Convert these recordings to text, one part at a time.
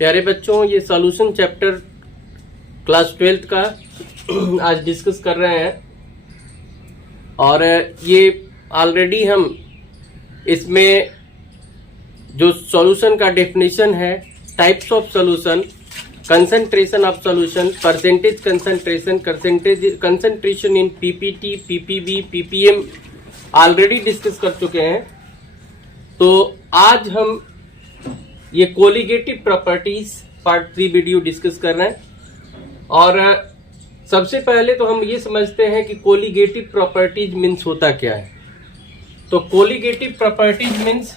प्यारे बच्चों, ये सॉल्यूशन चैप्टर क्लास 12th का आज डिस्कस कर रहे हैं और ये ऑलरेडी हम इसमें जो सॉल्यूशन का डेफिनेशन है, types of solution, concentration of solution, percentage concentration, concentration in PPT, PPB, ppm already discuss कर चुके हैं। तो आज हम ये colligative properties part 3 video discuss कर रहे हैं। और सबसे पहले तो हम ये समझते हैं कि कोलिगेटिव प्रॉपर्टीज मीन्स होता क्या है। तो colligative properties means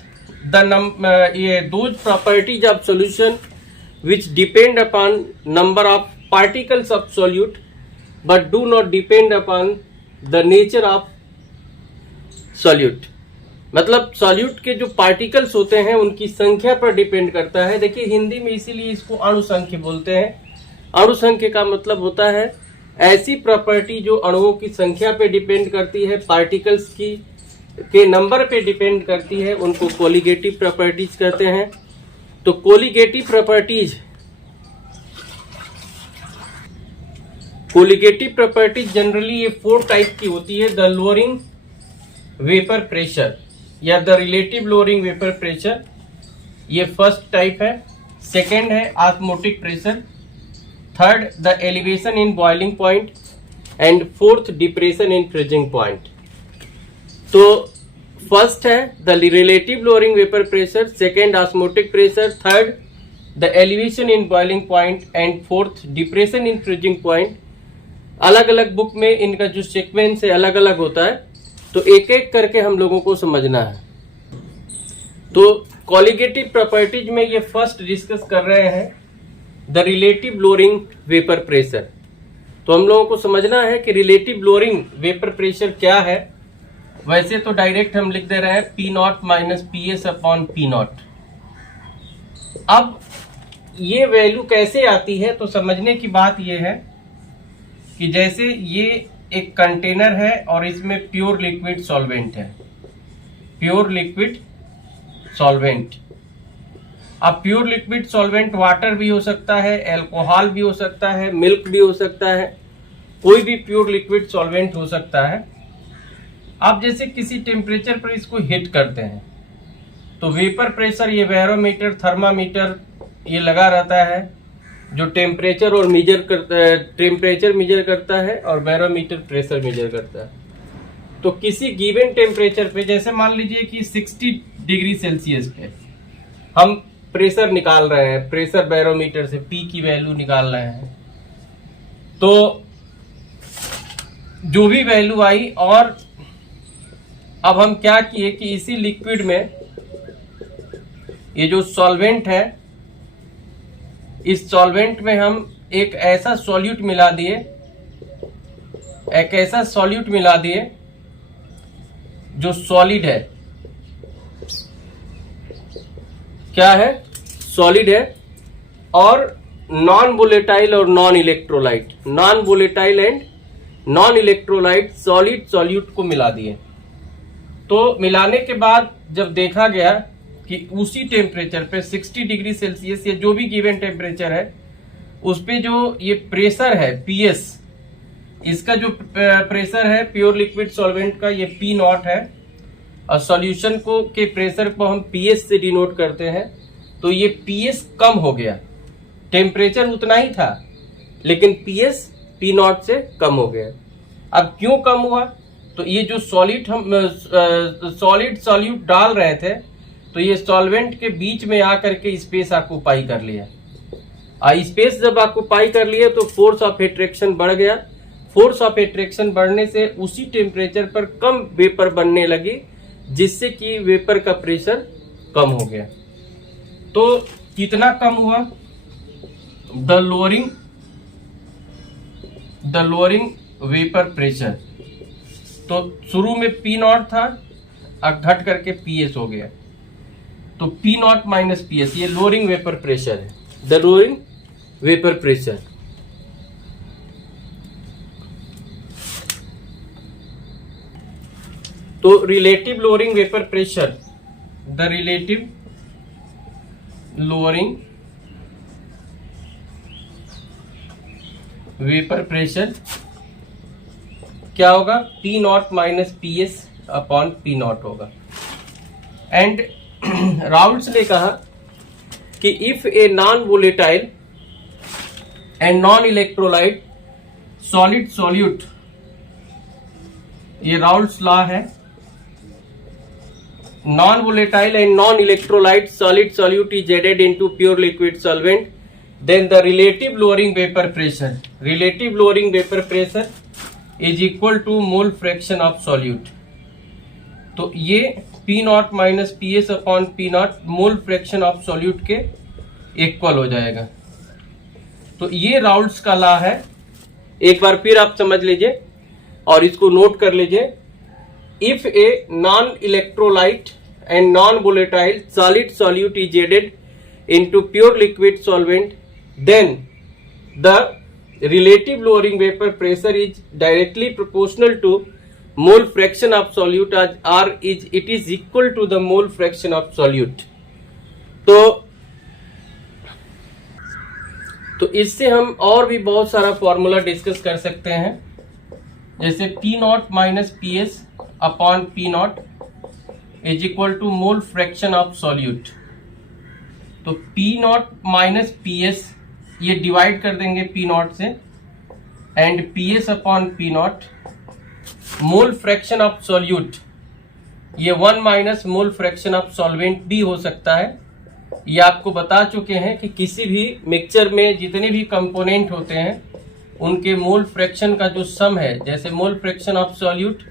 those properties of solution which depend upon number of particles of solute but do not depend upon the nature of solute। मतलब सॉल्यूट के जो पार्टिकल्स होते हैं उनकी संख्या पर डिपेंड करता है। देखिए हिंदी में इसीलिए इसको अणुसंख्य बोलते हैं। अणुसंख्य का मतलब होता है ऐसी प्रॉपर्टी जो अणुओं की संख्या पे डिपेंड करती है, पार्टिकल्स की के नंबर पे डिपेंड करती है, उनको कोलिगेटिव प्रॉपर्टीज कहते हैं। तो कोलिगेटिव प्रॉपर्टीज जनरली ये 4 टाइप की होती है। द लोअरिंग वेपर प्रेशर या the relative lowering vapour pressure, ये फर्स्ट टाइप है। सेकेंड है osmotic pressure, third the elevation in boiling point and fourth depression in freezing point. तो फर्स्ट है the relative lowering vapour pressure, second osmotic pressure, third the elevation in boiling point and fourth depression in freezing point. अलग अलग book में इनका जो sequence है अलग अलग होता है, तो एक एक करके हम लोगों को समझना है। तो कोलिगेटिव प्रॉपर्टीज में ये फर्स्ट डिस्कस कर रहे हैं the relative lowering vapour pressure. तो हम लोगों को समझना है कि रिलेटिव लोअरिंग वेपर प्रेशर क्या है। वैसे तो डायरेक्ट हम लिख दे रहे हैं P0 minus PS upon P0। अब ये वैल्यू कैसे आती है, तो समझने की बात ये है कि जैसे ये एक कंटेनर है और इसमें प्योर लिक्विड सॉल्वेंट है, प्योर लिक्विड सॉल्वेंट। अब प्योर लिक्विड सॉल्वेंट वाटर भी हो सकता है, अल्कोहल भी हो सकता है, मिल्क भी हो सकता है, कोई भी प्योर लिक्विड सॉल्वेंट हो सकता है। अब जैसे किसी टेम्परेचर पर इसको हीट करते हैं तो वेपर प्रेशर, ये बैरोमीटर, थर्मामीटर ये लगा रहता है जो टेम्परेचर और मेजर करता है, टेम्परेचर मेजर करता है और बैरोमीटर प्रेशर मेजर करता है। तो किसी गिवन टेम्परेचर पे, जैसे मान लीजिए कि 60 डिग्री सेल्सियस पे हम प्रेशर निकाल रहे हैं, प्रेशर बैरोमीटर से P की वैल्यू निकाल रहे हैं, तो जो भी वैल्यू आई, और अब हम क्या किए कि इसी लिक्विड में ये जो सॉल्वेंट है, इस सॉल्वेंट में हम एक ऐसा सॉल्यूट मिला दिए, जो सॉलिड है। क्या है? सॉलिड है और नॉन वोलेटाइल और non electrolyte, non volatile and non electrolyte solid solute को मिला दिए। तो मिलाने के बाद जब देखा गया कि उसी टेम्परेचर पे 60 डिग्री सेल्सियस या जो भी गिवन टेम्परेचर है उस पे जो ये प्रेशर है PS, इसका जो प्रेशर है प्योर लिक्विड सॉल्वेंट का, ये P0 है और सॉल्यूशन को के प्रेशर को हम PS से डिनोट करते हैं। तो ये PS कम हो गया, टेम्परेचर उतना ही था लेकिन PS P0 से कम हो गया। अब क्यों कम हुआ? तो ये जो सॉलिड हम सॉलिड सॉल्यूट डाल रहे थे, तो ये सॉल्वेंट के बीच में आकर के स्पेस ऑक्यूपाई कर लिया। स्पेस जब ऑक्यूपाई कर लिया तो फोर्स ऑफ एट्रैक्शन बढ़ गया। फोर्स ऑफ एट्रैक्शन बढ़ने से उसी टेम्परेचर पर कम वेपर बनने लगी, जिससे कि वेपर का प्रेशर कम हो गया। तो कितना कम हुआ? The lowering vapour pressure. तो शुरू में P0 था, अब घट करके PS हो गया। तो P0 माइनस PS, ये लोअरिंग वेपर प्रेशर है, द लोअरिंग वेपर प्रेशर। तो relative lowering vapour pressure, the relative lowering vapour pressure क्या होगा, P not minus P S upon P not होगा। एंड राउल्ट्स ने कहा कि if a non volatile and non electrolyte solid solute, ये Raoult's law है, non volatile and non electrolyte solid solute is added into pure liquid solvent, then the relative lowering vapor pressure is equal to mole fraction of solute। तो ये P not minus P S upon P not mole fraction of solute के equal हो जाएगा। तो ये Raoult's का law है, एक बार फिर आप समझ लीजिए और इसको नोट कर लीजिए। If a non electrolyte and non volatile solid solute is added into pure liquid solvent, then the relative lowering vapor pressure is directly proportional to mole fraction of solute or it is equal to the mole fraction of solute। तो इससे हम और भी बहुत सारा formula discuss कर सकते हैं, जैसे P not minus P S upon P not is equal to mole fraction of solute. तो P not minus P S ये डिवाइड कर देंगे पी नॉट से, and P S upon P not mole fraction of solute, ये 1 minus mole fraction of solvent भी हो सकता है। ये आपको बता चुके हैं कि किसी भी मिक्सचर में जितने भी कंपोनेंट होते हैं उनके मोल फ्रैक्शन का जो सम है, जैसे मोल fraction of solute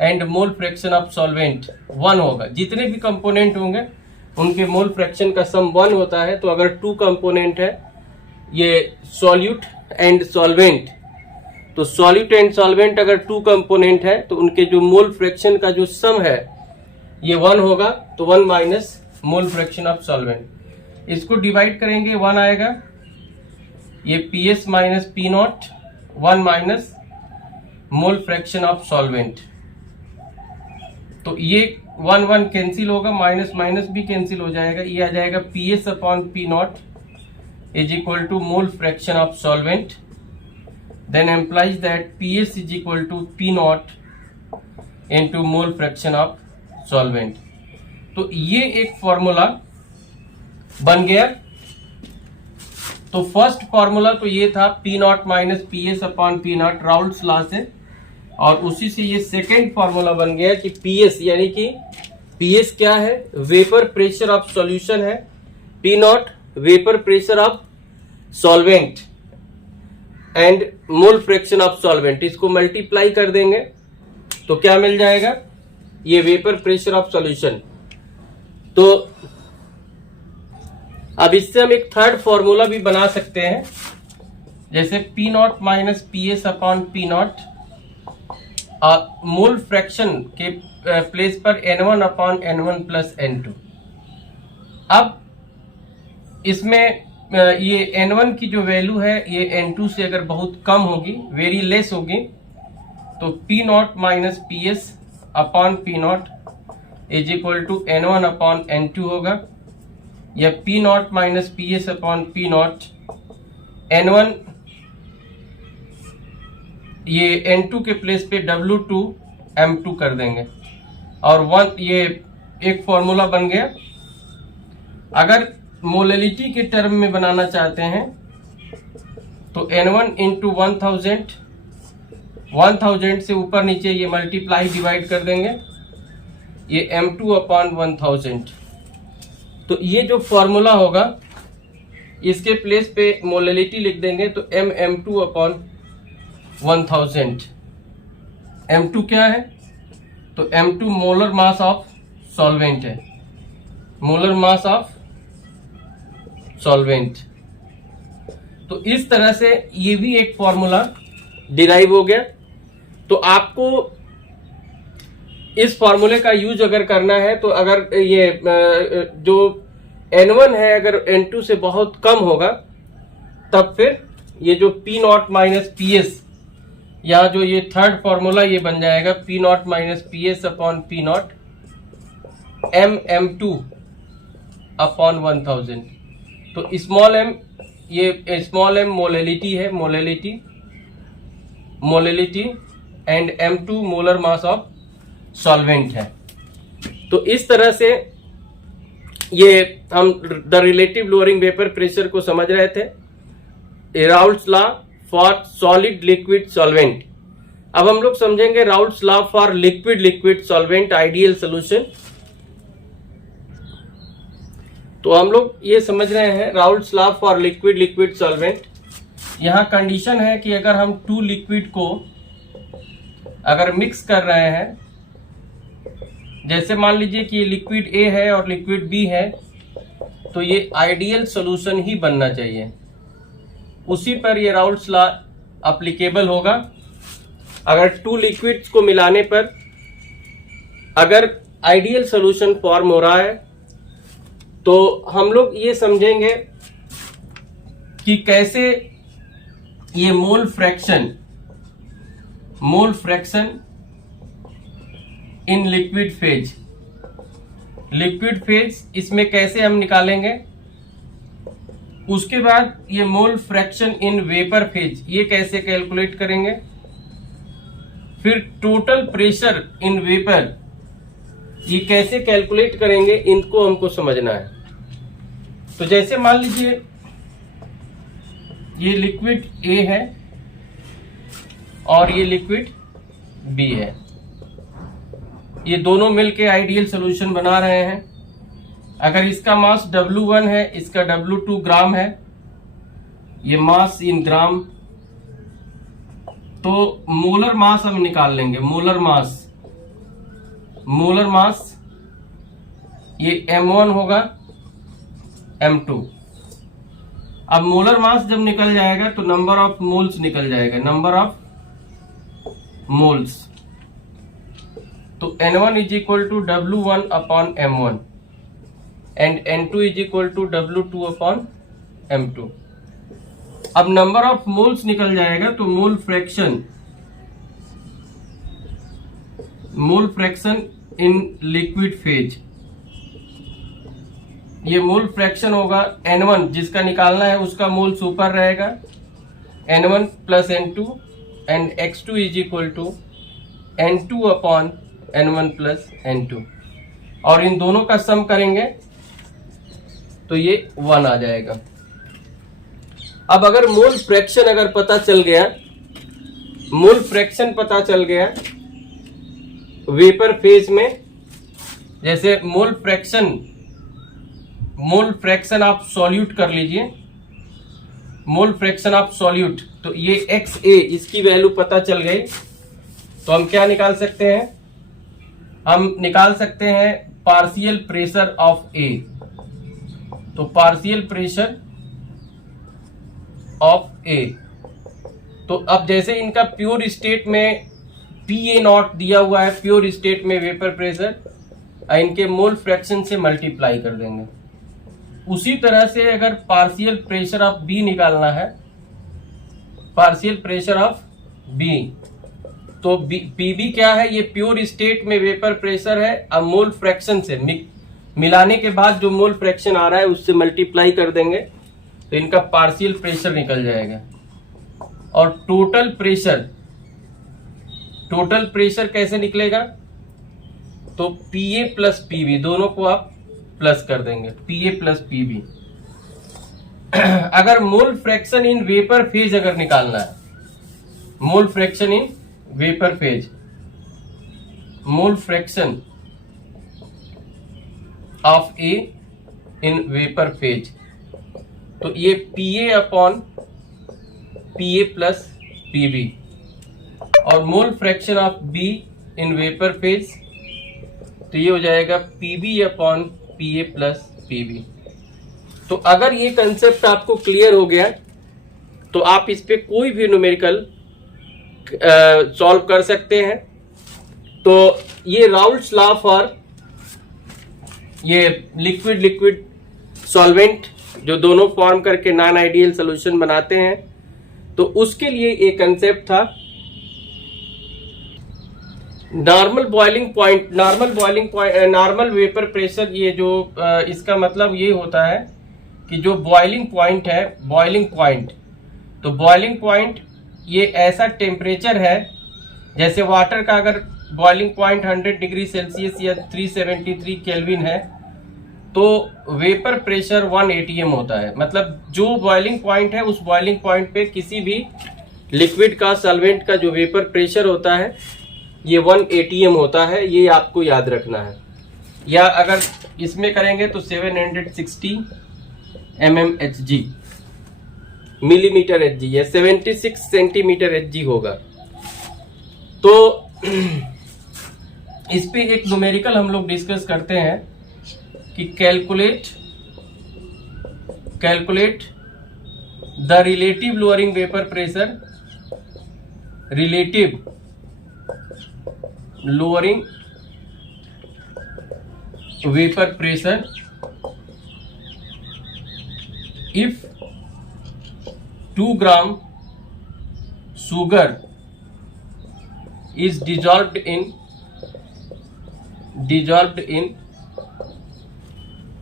and mole fraction of solvent 1 होगा। जितने भी कंपोनेंट होंगे उनके मोल फ्रैक्शन का सम 1 होता है। तो अगर 2 कंपोनेंट है, ये सॉल्यूट एंड सॉल्वेंट, तो सॉल्यूट एंड सॉल्वेंट अगर 2 कंपोनेंट है तो उनके जो मोल फ्रैक्शन का जो सम है ये 1 होगा। तो 1 minus mole fraction of solvent, इसको डिवाइड करेंगे 1 आएगा, ये P S minus P not 1 minus mole fraction of solvent. तो ये 1 1 कैंसिल होगा, माइनस माइनस भी कैंसिल हो जाएगा, ये आ जाएगा P S upon P not is equal to mole fraction of solvent, then implies that PS is equal to P naught into mole fraction of solvent। तो ये एक फॉर्मूला बन गया। तो फर्स्ट फॉर्मूला तो ये था P not minus P S upon P not Raoult's law से, और उसी से ये सेकेंड फॉर्मूला बन गया कि PS यानी कि PS क्या है, वेपर प्रेशर ऑफ सॉल्यूशन है, P not vapour pressure of solvent and mole fraction of solvent, इसको मल्टीप्लाई कर देंगे तो क्या मिल जाएगा, ये वेपर प्रेशर ऑफ सॉल्यूशन। तो अब इससे हम एक थर्ड फॉर्मूला भी बना सकते हैं, जैसे P not minus P S upon P not mole fraction के प्लेस पर N1 upon N1 plus N2। अब इसमें ये N1 की जो वैल्यू है ये N2 से अगर बहुत कम होगी, वेरी लेस होगी, तो P not minus P S upon P not is equal to N1 upon N2 होगा, या P not minus P S upon P not N1, ये N2 के प्लेस पे W2 M2 कर देंगे, और 1 ये एक फॉर्मूला बन गया। अगर मोलेलिटी के टर्म में बनाना चाहते हैं तो N1 इंटू 1000 से ऊपर नीचे ये मल्टीप्लाई डिवाइड कर देंगे, ये M2 अपॉन 1000। तो ये जो फॉर्मूला होगा इसके प्लेस पे मोलेलिटी लिख देंगे, तो M2 अपॉन 1000। M2 क्या है, तो M2 molar mass of solvent है, मोलर मास ऑफ सॉल्वेंट। तो इस तरह से ये भी एक फॉर्मूला डिराइव हो गया। तो आपको इस फॉर्मूले का यूज अगर करना है तो अगर ये जो N1 है अगर N2 से बहुत कम होगा तब फिर ये जो P not minus P S, या जो ये थर्ड फॉर्मूला ये बन जाएगा P not minus P S upon P not M2 upon 1000। तो स्मॉल m, ये स्मॉल m मोलेलिटी है, molality, molality and m2 molar mass of solvent है। तो इस तरह से ये हम the relative lowering vapour pressure को समझ रहे थे, Raoult's law for solid liquid solvent. अब हम लोग समझेंगे Raoult's law for liquid liquid solvent ideal solution. तो हम लोग ये समझ रहे हैं Raoult's law for liquid liquid solvent. यहां कंडीशन है कि अगर हम टू लिक्विड को अगर मिक्स कर रहे हैं, जैसे मान लीजिए कि ये लिक्विड ए है और लिक्विड बी है, तो ये आइडियल सॉल्यूशन ही बनना चाहिए, उसी पर ये राउल्ट्स लॉ एप्लीकेबल होगा। अगर टू लिक्विड्स को मिलाने पर अगर आइडियल सॉल्यूशन फॉर्म हो रहा है, तो हम लोग ये समझेंगे कि कैसे ये mole fraction in liquid phase इसमें कैसे हम निकालेंगे। उसके बाद ये mole fraction in vapour phase ये कैसे कैलकुलेट करेंगे। फिर टोटल प्रेशर इन वेपर ये कैसे कैलकुलेट करेंगे, इनको हमको समझना है। तो जैसे मान लीजिए ये लिक्विड ए है और ये लिक्विड बी है, ये दोनों मिलके आइडियल सॉल्यूशन बना रहे हैं। अगर इसका मास W1 है, इसका W2 ग्राम है, ये मास इन ग्राम, तो मोलर मास हम निकाल लेंगे। मोलर मास ये M1 होगा, M2। अब मोलर मास जब निकल जाएगा तो नंबर ऑफ मोल्स निकल जाएगा, नंबर ऑफ मोल्स। तो N1 is equal to W1 upon M1 and N2 is equal to W2 upon M2। अब नंबर ऑफ मोल्स निकल जाएगा तो mole fraction in liquid phase, ये मोल फ्रैक्शन होगा N1 जिसका निकालना है, उसका मोल्स ऊपर रहेगा, N1 plus N2 and X2 is equal to N2 upon N1 plus N2, और इन दोनों का सम करेंगे तो ये 1 आ जाएगा। अब अगर मोल फ्रैक्शन अगर पता चल गया वेपर फेज में, जैसे मोल फ्रैक्शन आप सॉल्यूट कर लीजिए, मोल फ्रैक्शन ऑफ सॉल्यूट, तो ये XA इसकी वैल्यू पता चल गई, तो हम क्या निकाल सकते हैं, हम निकाल सकते हैं पार्शियल प्रेशर ऑफ A। तो पार्शियल प्रेशर ऑफ A, तो अब जैसे इनका प्योर स्टेट में PA0 दिया हुआ है, प्योर स्टेट में वेपर प्रेशर, इनके मोल फ्रैक्शन से मल्टीप्लाई कर देंगे। उसी तरह से अगर पार्शियल प्रेशर ऑफ B निकालना है, पार्शियल प्रेशर ऑफ B, तो PB क्या है, ये प्योर स्टेट में वेपर प्रेशर है, अब मोल फ्रैक्शन से मिलाने के बाद जो मोल फ्रैक्शन आ रहा है उससे मल्टीप्लाई कर देंगे, तो इनका पार्शियल प्रेशर निकल जाएगा। और टोटल प्रेशर कैसे निकलेगा, तो PA प्लस PB दोनों को आप प्लस कर देंगे, PA प्लस PB। अगर मोल फ्रैक्शन इन वेपर फेज अगर निकालना है, मोल fraction in vapour phase, mole fraction of A in vapour phase, तो ये PA upon PA plus PB, और मोल fraction of B in vapour phase, तो ये हो जाएगा PB upon PA plus PB। तो अगर ये कंसेप्ट आपको क्लियर हो गया तो आप इस पे कोई भी न्यूमेरिकल सॉल्व कर सकते हैं। तो ये राउल्ट्स लॉ फॉर ये लिक्विड सॉल्वेंट जो दोनों फॉर्म करके नॉन आइडियल सॉल्यूशन बनाते हैं, तो उसके लिए एक कंसेप्ट था नॉर्मल वेपर प्रेशर। ये जो इसका मतलब ये होता है कि जो बॉइलिंग पॉइंट है, तो बॉइलिंग पॉइंट ये ऐसा टेम्परेचर है जैसे वाटर का अगर बॉइलिंग पॉइंट 100 डिग्री सेल्सियस या 373 केल्विन है तो वेपर प्रेशर 1 atm होता है। मतलब जो बॉइलिंग पॉइंट है उस बॉइलिंग पॉइंट पे किसी भी लिक्विड का सॉल्वेंट का जो वेपर प्रेशर होता है ये 1 atm होता है, ये आपको याद रखना है। या अगर इसमें करेंगे तो 760 mmHg मिलीमीटर Hg या 76 सेंटीमीटर Hg होगा। तो इस पे एक न्यूमेरिकल हम लोग डिस्कस करते हैं कि calculate the relative lowering vapour pressure, relative lowering vapour pressure if 2 gram sugar is dissolved in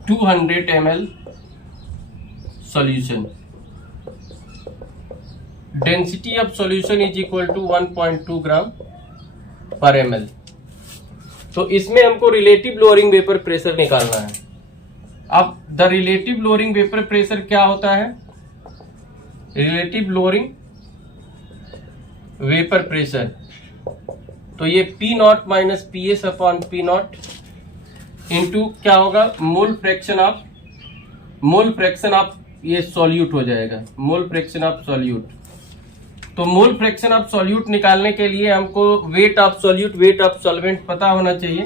200 ml solution, density of solution is equal to 1.2 gram per ml। तो इसमें हमको रिलेटिव लोअरिंग वेपर प्रेशर निकालना है। अब the relative lowering vapour pressure क्या होता है? Relative lowering vapour pressure, तो ये P not minus P S upon P not into क्या होगा, मोल फ्रैक्शन ऑफ ये सॉल्यूट हो जाएगा, मोल फ्रैक्शन ऑफ सॉल्यूट। तो मोल फ्रैक्शन ऑफ सॉल्यूट निकालने के लिए हमको weight of solute, weight of solvent पता होना चाहिए।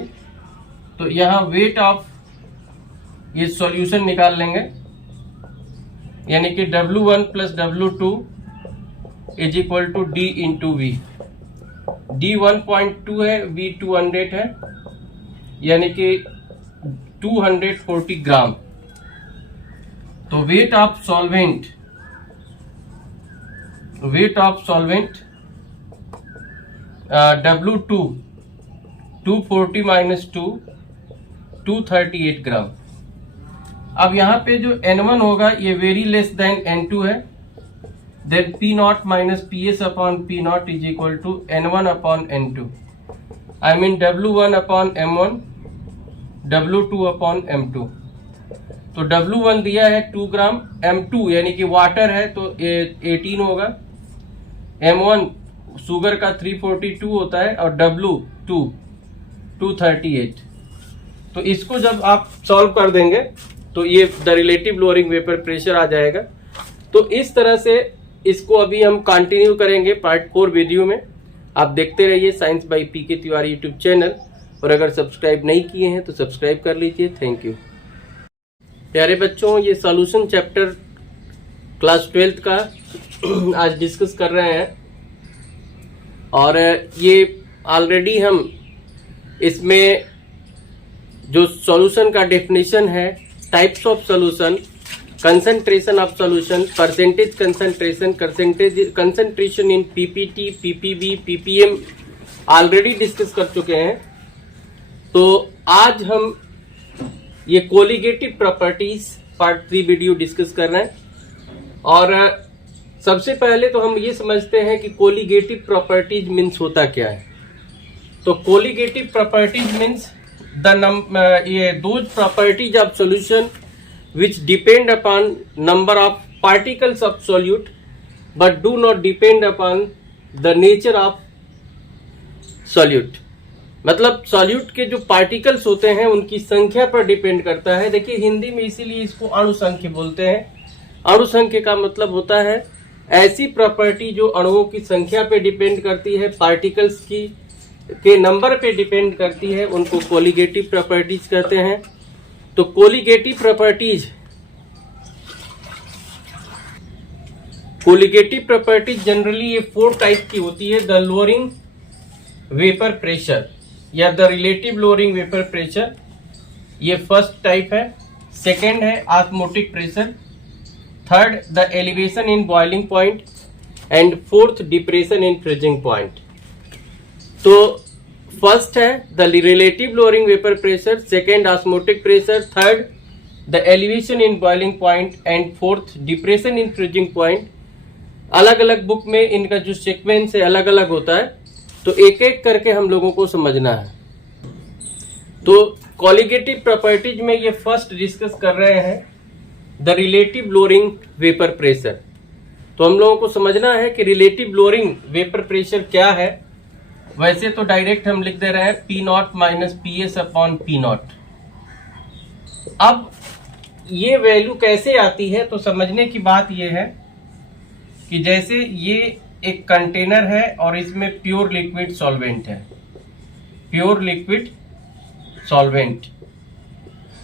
तो यहाँ वेट ऑफ ये सॉल्यूशन निकाल लेंगे, यानी कि W1 plus W2 is equal to D into V. D 1.2 है, V 200 है, यानी कि 240 ग्राम। तो weight of solvent W2 240 minus 2 238 ग्राम। अब यहाँ पे जो N1 होगा ये वेरी लेस देन N2 है, then P not minus P S upon P not is equal to N1 upon N2, I mean W1 upon M1 W2 upon M2। तो W1 दिया है 2 ग्राम, M2 यानी कि वाटर है तो 18 होगा, M1 शुगर का 342 होता है और W2 238। तो इसको जब आप सॉल्व कर देंगे तो ये the relative lowering vapour pressure आ जाएगा। तो इस तरह से इसको अभी हम कंटिन्यू करेंगे पार्ट 4 वीडियो में। आप देखते रहिए science by PK Tiwari YouTube channel, और अगर सब्सक्राइब नहीं किए हैं तो सब्सक्राइब कर लीजिए। Thank you. प्यारे बच्चों, ये सॉल्यूशन चैप्टर क्लास 12th का आज डिस्कस कर रहे हैं, और ये ऑलरेडी हम इसमें जो सॉल्यूशन का डेफिनेशन है, types of solution, concentration of solution, percentage concentration, concentration in PPT, PPB, ppm already discuss कर चुके हैं। तो आज हम ये colligative properties part 3 video discuss कर रहे हैं। और सबसे पहले तो हम ये समझते हैं कि कोलिगेटिव प्रॉपर्टीज मीन्स होता क्या है। तो colligative properties means those properties of solution which depend upon number of particles of solute but do not depend upon the nature of solute। मतलब सॉल्यूट के जो पार्टिकल्स होते हैं उनकी संख्या पर डिपेंड करता है। देखिए हिंदी में इसीलिए इसको अणुसंख्य बोलते हैं। अणुसंख्य का मतलब होता है ऐसी प्रॉपर्टी जो अणुओं की संख्या पे डिपेंड करती है, पार्टिकल्स के नंबर पे डिपेंड करती है, उनको कोलिगेटिव प्रॉपर्टीज कहते हैं। तो कोलिगेटिव प्रॉपर्टीज जनरली ये 4 टाइप की होती है। द लोअरिंग वेपर प्रेशर या the relative lowering vapour pressure, ये फर्स्ट टाइप है। सेकेंड है osmotic pressure, third the elevation in boiling point, and fourth depression in freezing point. तो फर्स्ट है the relative lowering vapour pressure, second osmotic pressure, third the elevation in boiling point, and fourth depression in freezing point. अलग अलग book में इनका जो sequence है अलग अलग होता है, तो एक एक करके हम लोगों को समझना है। तो कॉलिगेटिव प्रॉपर्टीज में ये फर्स्ट डिस्कस कर रहे हैं the relative lowering vapour pressure. तो हम लोगों को समझना है कि रिलेटिव लोअरिंग वेपर प्रेशर क्या है। वैसे तो डायरेक्ट हम लिख दे रहे हैं P not minus P S upon P not. अब ये वैल्यू कैसे आती है, तो समझने की बात ये है कि जैसे ये एक कंटेनर है और इसमें प्योर लिक्विड सॉल्वेंट है, प्योर लिक्विड सॉल्वेंट।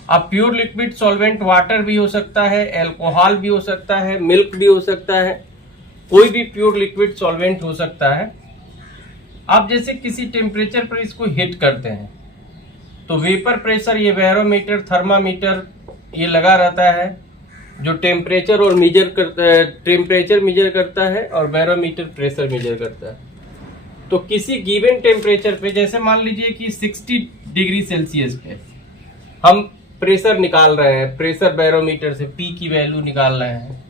अब प्योर लिक्विड सॉल्वेंट वाटर भी हो सकता है, अल्कोहल भी हो सकता है, मिल्क भी हो सकता है, कोई भी प्योर लिक्विड सॉल्वेंट हो सकता है। अब जैसे किसी टेम्परेचर पर इसको हीट करते हैं तो वेपर प्रेशर, ये बैरोमीटर, थर्मामीटर ये लगा रहता है जो टेम्परेचर और मेजर करता है, टेम्परेचर मेजर करता है और बैरोमीटर प्रेशर मेजर करता है। तो किसी गिवन टेम्परेचर पे, जैसे मान लीजिए कि 60 डिग्री सेल्सियस पे हम प्रेशर निकाल रहे हैं, प्रेशर बैरोमीटर से P की वैल्यू निकाल रहे हैं,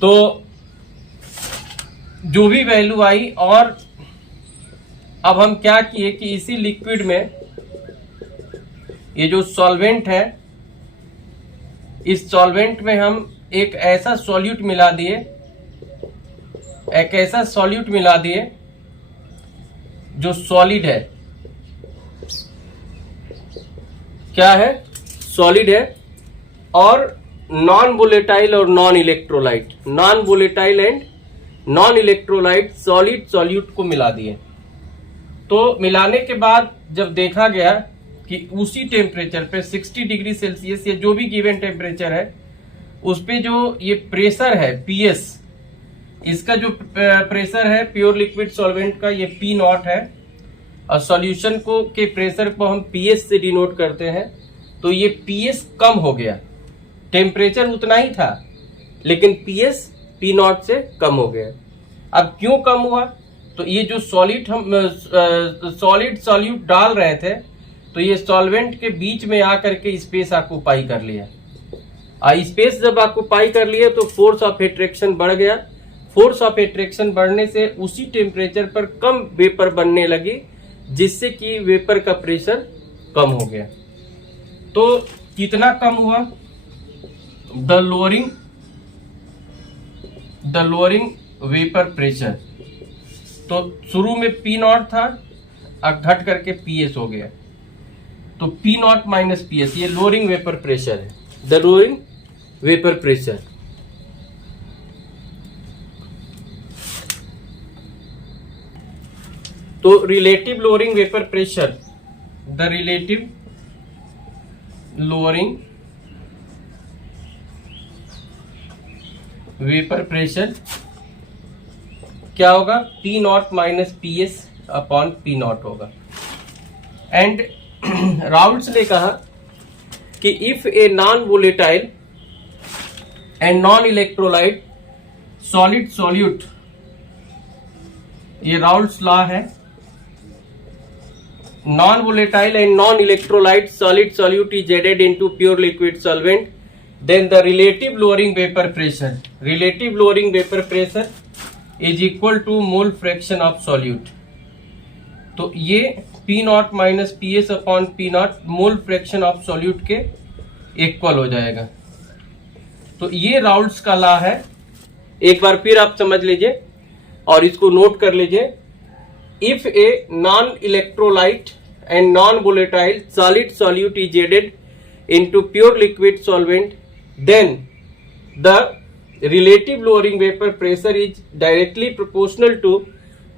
तो जो भी वैल्यू आई, और अब हम क्या किए कि इसी लिक्विड में ये जो सॉल्वेंट है, इस सॉल्वेंट में हम एक ऐसा सॉल्यूट मिला दिए, एक ऐसा सॉल्यूट मिला दिए जो सॉलिड है। क्या है? सॉलिड है, और नॉन वोलेटाइल और non electrolyte, non volatile and non electrolyte solid solute को मिला दिए। तो मिलाने के बाद जब देखा गया कि उसी टेम्परेचर पे 60 डिग्री सेल्सियस या जो भी गिवन टेम्परेचर है उस पे जो ये प्रेशर है PS, इसका जो प्रेशर है प्योर लिक्विड सॉल्वेंट का, ये P नॉट है, और सॉल्यूशन को के प्रेशर को हम PS से डिनोट करते हैं। तो ये PS कम हो गया, टेम्परेचर उतना ही था लेकिन PS P नॉट से कम हो गया। अब क्यों कम हुआ? तो ये जो सॉलिड हम सॉलिड सॉल्यूट डाल रहे थे, तो ये सॉल्वेंट के बीच में आकर के स्पेस ऑक्यूपाई कर लिया। स्पेस जब ऑक्यूपाई कर लिए तो फोर्स ऑफ एट्रैक्शन बढ़ गया। फोर्स ऑफ एट्रैक्शन बढ़ने से उसी टेम्परेचर पर कम वेपर बनने लगी, जिससे कि वेपर का प्रेशर कम हो गया। तो कितना कम हुआ? The lowering vapour pressure. तो शुरू में P नॉट था, अब घट करके PS हो गया, तो P नॉट माइनस PS, ये लोअरिंग वेपर प्रेशर है, द लोअरिंग वेपर प्रेशर। तो relative lowering vapour pressure, the relative lowering vapour pressure क्या होगा? P not minus PS upon P naught होगा। एंड राउल्ट्स ने कहा कि if a non volatile and non electrolyte solid solute, ये Raoult's law है, non volatile and non electrolyte solid solute is added into pure liquid solvent, then the relative lowering vapour pressure, relative lowering vapour pressure is equal to mole fraction of solute. तो ये P not minus PS upon P not mole fraction of solute के equal हो जाएगा। तो ये Raoult's का law है। एक बार फिर आप समझ लीजिए और इसको नोट कर लीजिए। If a non electrolyte and non volatile solid solute is added into pure liquid solvent, then the relative lowering vapor pressure is directly proportional to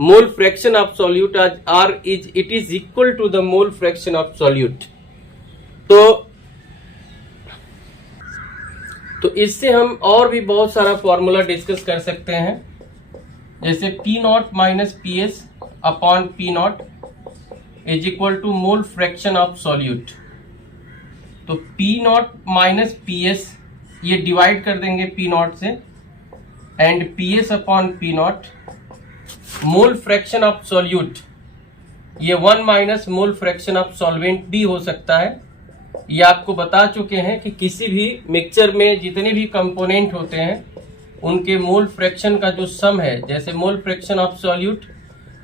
mole fraction of solute, or it is equal to the mole fraction of solute। तो इससे हम और भी बहुत सारा formula discuss कर सकते हैं, जैसे P not minus PS upon P not is equal to mole fraction of solute. तो P नॉट माइनस PS ये डिवाइड कर देंगे P नॉट से, and PS upon P not mole fraction of solute, ये 1 minus mole fraction of solvent भी हो सकता है। ये आपको बता चुके हैं कि किसी भी मिक्सचर में जितने भी कंपोनेंट होते हैं उनके मोल फ्रैक्शन का जो सम है, जैसे मोल fraction of solute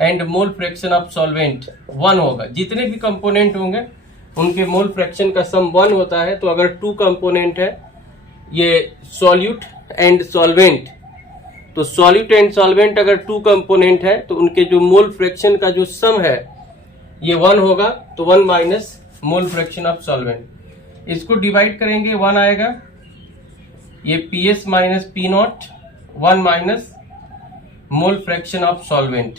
and mole fraction of solvent 1 होगा। जितने भी कंपोनेंट होंगे उनके मोल फ्रैक्शन का सम 1 होता है। तो अगर 2 कंपोनेंट है ये सॉल्यूट एंड सॉल्वेंट, तो सॉल्यूट एंड सॉल्वेंट अगर 2 कंपोनेंट है तो उनके जो मोल फ्रैक्शन का जो सम है ये 1 होगा। तो 1 minus mole fraction of solvent, इसको डिवाइड करेंगे 1 आएगा, ये PS minus P not 1 minus mole fraction of solvent.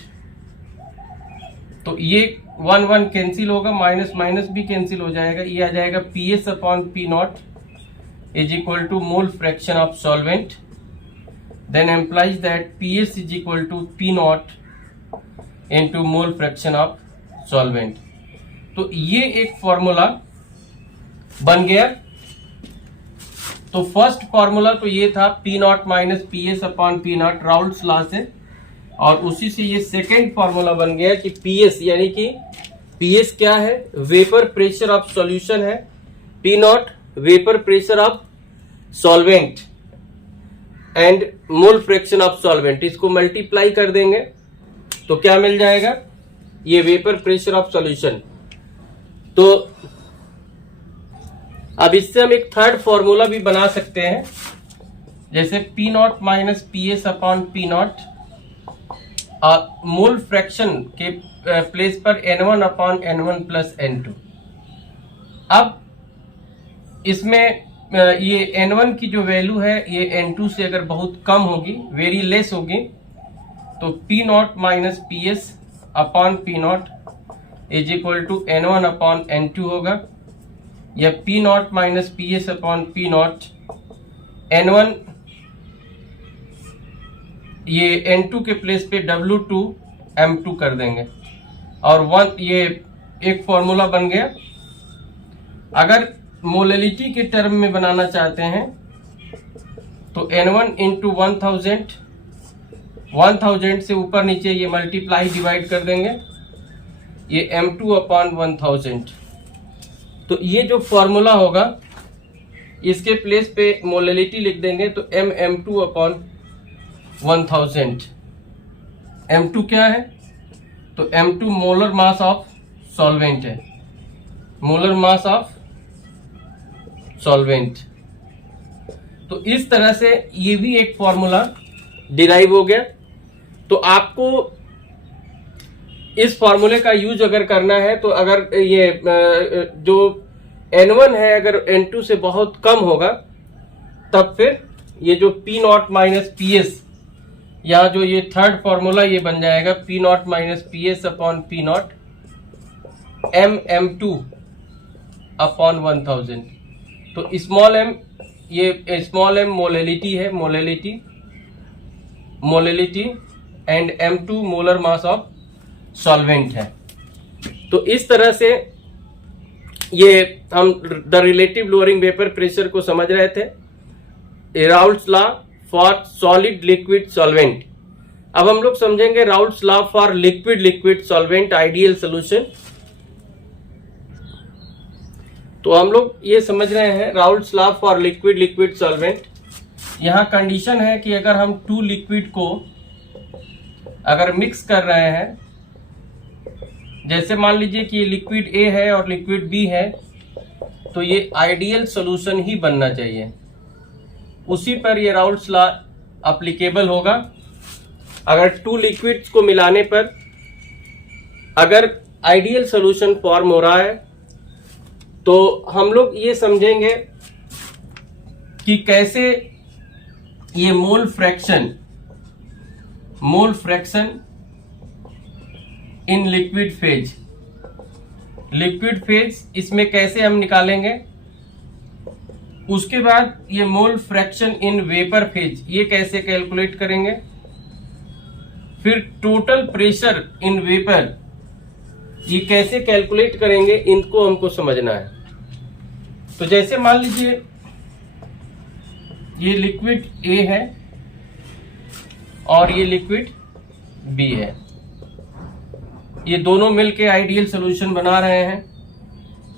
तो ये 1 1 कैंसिल होगा, माइनस माइनस भी कैंसिल हो जाएगा, ये आ जाएगा PS upon P not is equal to mole fraction of solvent, then implies that PS is equal to P not into mole fraction of solvent. तो ये एक फॉर्मूला बन गया। तो फर्स्ट फॉर्मूला तो ये था P not minus PS upon P not Raoult's law से, और उसी से ये सेकेंड फॉर्मूला बन गया कि PS यानी कि PS क्या है, वेपर प्रेशर ऑफ सॉल्यूशन है, P not vapour pressure of solvent and mole fraction of solvent. इसको मल्टीप्लाई कर देंगे तो क्या मिल जाएगा, ये वेपर प्रेशर ऑफ सॉल्यूशन। तो अब इससे हम एक थर्ड फॉर्मूला भी बना सकते हैं, जैसे P not minus PS upon P not, mole fraction के प्लेस पर N1 upon N1 plus N2। अब इसमें ये N1 की जो वैल्यू है ये N2 से अगर बहुत कम होगी, वेरी लेस होगी, तो P not minus PS upon P not is equal to N1 upon N2 होगा, या P not minus PS upon P not N1, ये N2 के प्लेस पे W2 M2 कर देंगे, और 1 ये एक फॉर्मूला बन गया। अगर मोलैलिटी के टर्म में बनाना चाहते हैं तो N1 इंटू 1000 से ऊपर नीचे ये मल्टीप्लाई डिवाइड कर देंगे, ये M2 अपॉन 1000। तो ये जो फॉर्मूला होगा इसके प्लेस पे मोलैलिटी लिख देंगे, तो M2 अपॉन 1000। M2 क्या है, तो M2 molar mass of solvent है, मोलर मास ऑफ सॉल्वेंट। तो इस तरह से ये भी एक फॉर्मूला डिराइव हो गया। तो आपको इस फॉर्मूले का यूज अगर करना है तो अगर ये जो N1 है अगर N2 से बहुत कम होगा तब फिर ये जो P नॉट माइनस PS, यहाँ जो ये थर्ड फॉर्मूला ये बन जाएगा P not minus PS upon P not M2 upon 1000। तो स्मॉल m, ये स्मॉल m मोलैलिटी है, molality and M2 molar mass of solvent है। तो इस तरह से ये हम the relative lowering vapour pressure को समझ रहे थे, Raoult's law for solid liquid solvent. अब हम लोग समझेंगे Raoult's law for liquid liquid solvent ideal solution. तो हम लोग ये समझ रहे हैं Raoult's law for liquid liquid solvent. यहां कंडीशन है कि अगर हम 2 लिक्विड को अगर मिक्स कर रहे हैं, जैसे मान लीजिए कि ये लिक्विड A है और लिक्विड B है, तो ये आइडियल सॉल्यूशन ही बनना चाहिए, उसी पर ये राउल्ट्स लॉ एप्लीकेबल होगा। अगर 2 लिक्विड्स को मिलाने पर अगर आइडियल सॉल्यूशन फॉर्म हो रहा है तो हम लोग ये समझेंगे कि कैसे ये mole fraction in liquid phase इसमें कैसे हम निकालेंगे। उसके बाद ये mole fraction in vapour phase ये कैसे कैलकुलेट करेंगे। फिर टोटल प्रेशर इन वेपर ये कैसे कैलकुलेट करेंगे, इनको हमको समझना है। तो जैसे मान लीजिए ये लिक्विड A है और ये लिक्विड B है, ये दोनों मिलके आइडियल सॉल्यूशन बना रहे हैं।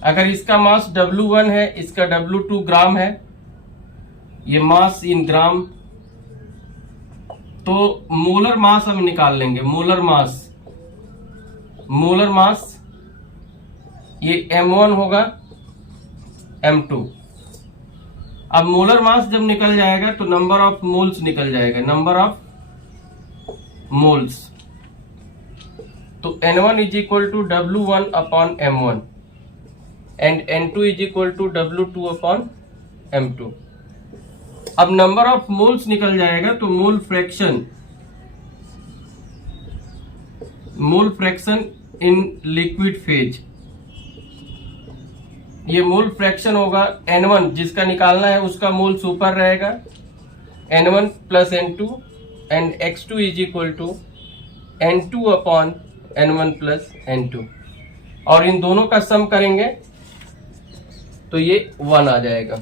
अगर इसका मास W1 है, इसका W2 ग्राम है, ये मास इन ग्राम तो मोलर मास हम निकाल लेंगे। मोलर मास ये m1 होगा m2। अब मोलर मास जब निकल जाएगा तो नंबर ऑफ मोल्स निकल जाएगा, नंबर ऑफ मोल्स। तो N1 is equal to W1 upon M1 and N2 is equal to W2 upon M2। अब नंबर ऑफ मोल्स निकल जाएगा तो mole fraction in liquid phase, ये मोल फ्रैक्शन होगा N1 जिसका निकालना है उसका मोल्स ऊपर रहेगा, N1 plus N2 and X2 is equal to N2 upon N1 plus N2, और इन दोनों का सम करेंगे तो ये 1 आ जाएगा।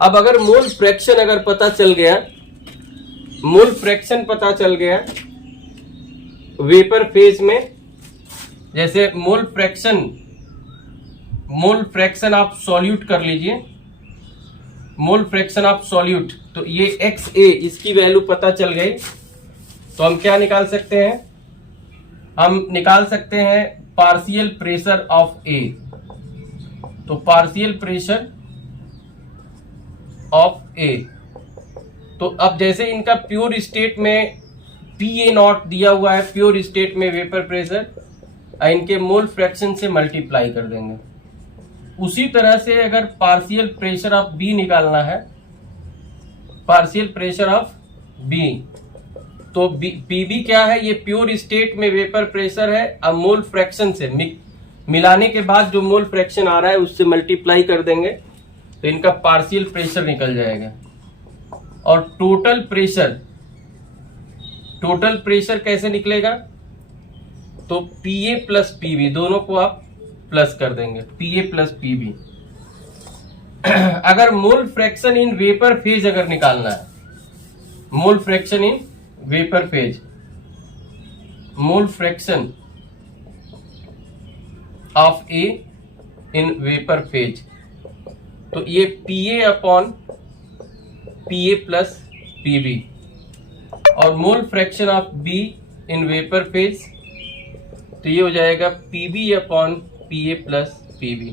अब अगर मोल फ्रैक्शन अगर पता चल गया वेपर फेज में, जैसे मोल फ्रैक्शन आप सॉल्यूट कर लीजिए, मोल फ्रैक्शन ऑफ सॉल्यूट, तो ये XA इसकी वैल्यू पता चल गई तो हम क्या निकाल सकते हैं, हम निकाल सकते हैं पार्शियल प्रेशर ऑफ A। तो पार्शियल प्रेशर ऑफ A, तो अब जैसे इनका प्योर स्टेट में PA0 दिया हुआ है, प्योर स्टेट में वेपर प्रेशर, इनके मोल फ्रैक्शन से मल्टीप्लाई कर देंगे। उसी तरह से अगर पार्शियल प्रेशर ऑफ B निकालना है, पार्शियल प्रेशर ऑफ B, तो PB क्या है, ये प्योर स्टेट में वेपर प्रेशर है, अब मोल फ्रैक्शन से मिलाने के बाद जो मोल फ्रैक्शन आ रहा है उससे मल्टीप्लाई कर देंगे तो इनका पार्शियल प्रेशर निकल जाएगा। और टोटल प्रेशर कैसे निकलेगा, तो PA प्लस PB दोनों को आप प्लस कर देंगे, PA प्लस PB। अगर मोल फ्रैक्शन इन वेपर फेज अगर निकालना है, मोल fraction in vapour phase, mole fraction of A in vapour phase, तो ये PA upon PA plus PB, और मोल fraction of B in vapour phase, तो ये हो जाएगा PB upon PA plus PB।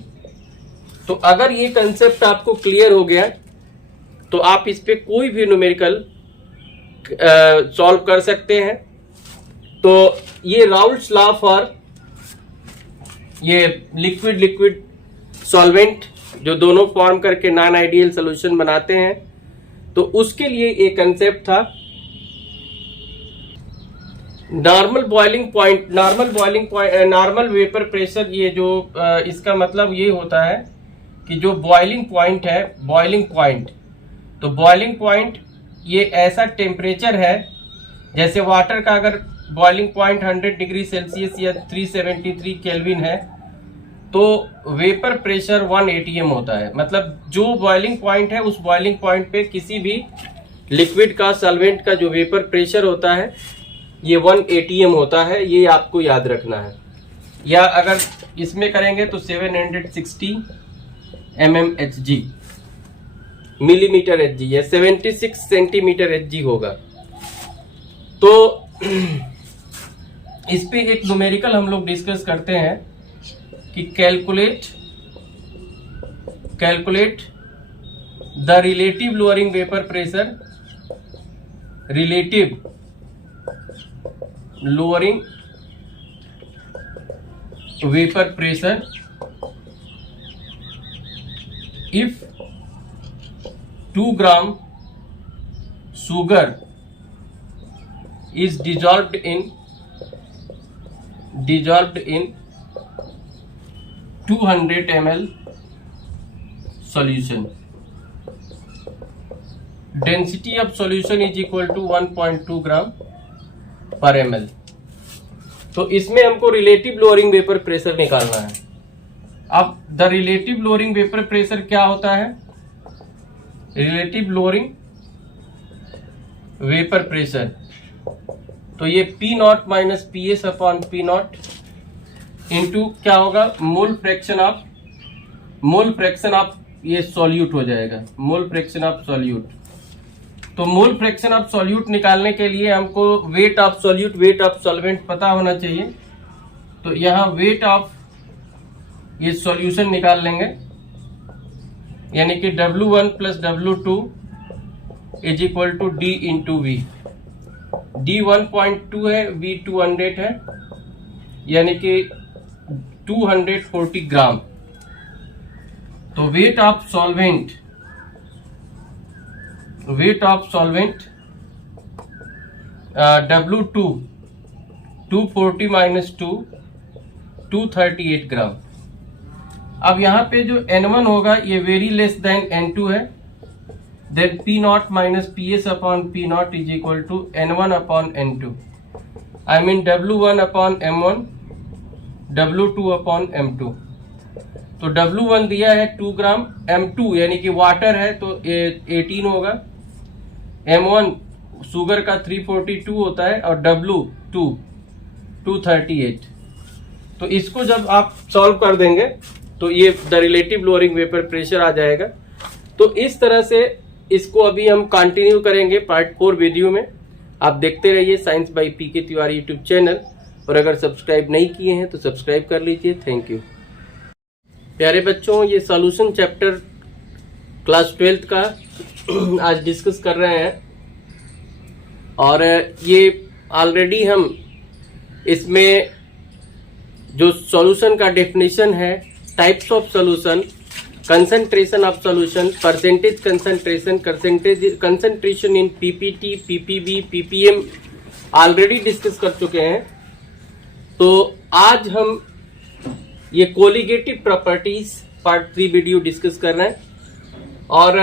तो अगर ये कंसेप्ट आपको क्लियर हो गया तो आप इस पे कोई भी न्यूमेरिकल सॉल्व कर सकते हैं। तो ये राउल्ट्स लॉ फॉर ये लिक्विड सॉल्वेंट जो दोनों फॉर्म करके नॉन आइडियल सॉल्यूशन बनाते हैं, तो उसके लिए एक कंसेप्ट था normal boiling point, normal vapour pressure. ये जो इसका मतलब ये होता है कि जो बॉइलिंग पॉइंट है, तो बॉइलिंग पॉइंट ये ऐसा टेम्परेचर है, जैसे वाटर का अगर बॉइलिंग पॉइंट 100 डिग्री सेल्सियस या 373 केल्विन है, तो वेपर प्रेशर 1 atm होता है। मतलब जो बॉइलिंग पॉइंट है उस बॉइलिंग पॉइंट पे किसी भी लिक्विड का, सॉल्वेंट का जो वेपर प्रेशर होता है ये 1 atm होता है, ये आपको याद रखना है। या अगर इसमें करेंगे तो 760 mmHg, मिलीमीटर Hg, या 76 सेंटीमीटर Hg होगा। तो इस पे एक न्यूमेरिकल हम लोग डिस्कस करते हैं कि calculate the relative lowering vapour pressure, relative lowering vapour pressure if 2 gram sugar is dissolved in 200 ml solution, density of solution is equal to 1.2 gram per ml। तो इसमें हमको रिलेटिव लोअरिंग वेपर प्रेशर निकालना है। अब the relative lowering vapour pressure क्या होता है, relative lowering vapour pressure, तो ये P0 minus PS upon P0 into क्या होगा, मोल फ्रैक्शन ऑफ ये सॉल्यूट हो जाएगा, मोल फ्रैक्शन ऑफ सॉल्यूट। तो मोल फ्रैक्शन ऑफ सॉल्यूट निकालने के लिए हमको weight of solute, weight of solvent पता होना चाहिए। तो यहाँ वेट ऑफ ये सॉल्यूशन निकाल लेंगे, यानी कि W1 plus W2 is equal to D into V. D 1.2 है, V 200 है, यानी कि 240 ग्राम। तो weight of solvent W2 240 minus 2 238 ग्राम। अब यहाँ पे जो N1 होगा ये वेरी लेस देन N2 है, then P not minus P S upon P not is equal to N1 upon N2, I mean W1 upon M1 W2 upon M2। तो W1 दिया है 2 ग्राम, M2 यानी कि वाटर है तो 18 होगा, M1 शुगर का 342 होता है और W2 238। तो इसको जब आप सॉल्व कर देंगे तो ये the relative lowering vapour pressure आ जाएगा। तो इस तरह से इसको अभी हम कंटिन्यू करेंगे पार्ट 4 वीडियो में। आप देखते रहिए science by PK Tiwari YouTube channel, और अगर सब्सक्राइब नहीं किए हैं तो सब्सक्राइब कर लीजिए। Thank you. प्यारे बच्चों, ये सॉल्यूशन चैप्टर क्लास 12th का आज डिस्कस कर रहे हैं, और ये ऑलरेडी हम इसमें जो सॉल्यूशन का डेफिनेशन है, types of solution, concentration of solution, percentage concentration, concentration in PPT, PPB, ppm already discuss कर चुके हैं। तो आज हम ये colligative properties part 3 video discuss कर रहे हैं। और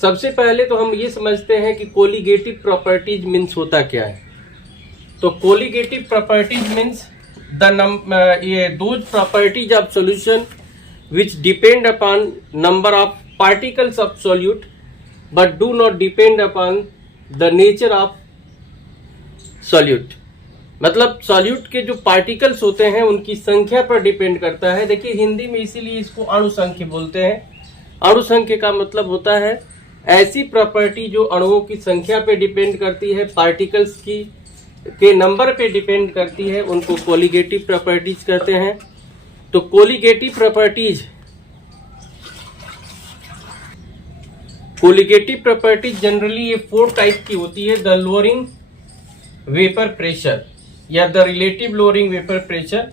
सबसे पहले तो हम ये समझते हैं कि कोलिगेटिव प्रॉपर्टीज मीन्स होता क्या है। तो colligative properties means those properties of solution which depend upon number of particles of solute but do not depend upon the nature of solute। मतलब सॉल्यूट के जो पार्टिकल्स होते हैं उनकी संख्या पर डिपेंड करता है। देखिए हिंदी में इसीलिए इसको अणुसंख्य बोलते हैं। अणुसंख्य का मतलब होता है ऐसी प्रॉपर्टी जो अणुओं की संख्या पे डिपेंड करती है, पार्टिकल्स की के नंबर पे डिपेंड करती है, उनको कोलिगेटिव प्रॉपर्टीज कहते हैं। तो कोलिगेटिव प्रॉपर्टीज जनरली ये 4 टाइप की होती है। द लोअरिंग वेपर प्रेशर या the relative lowering vapour pressure,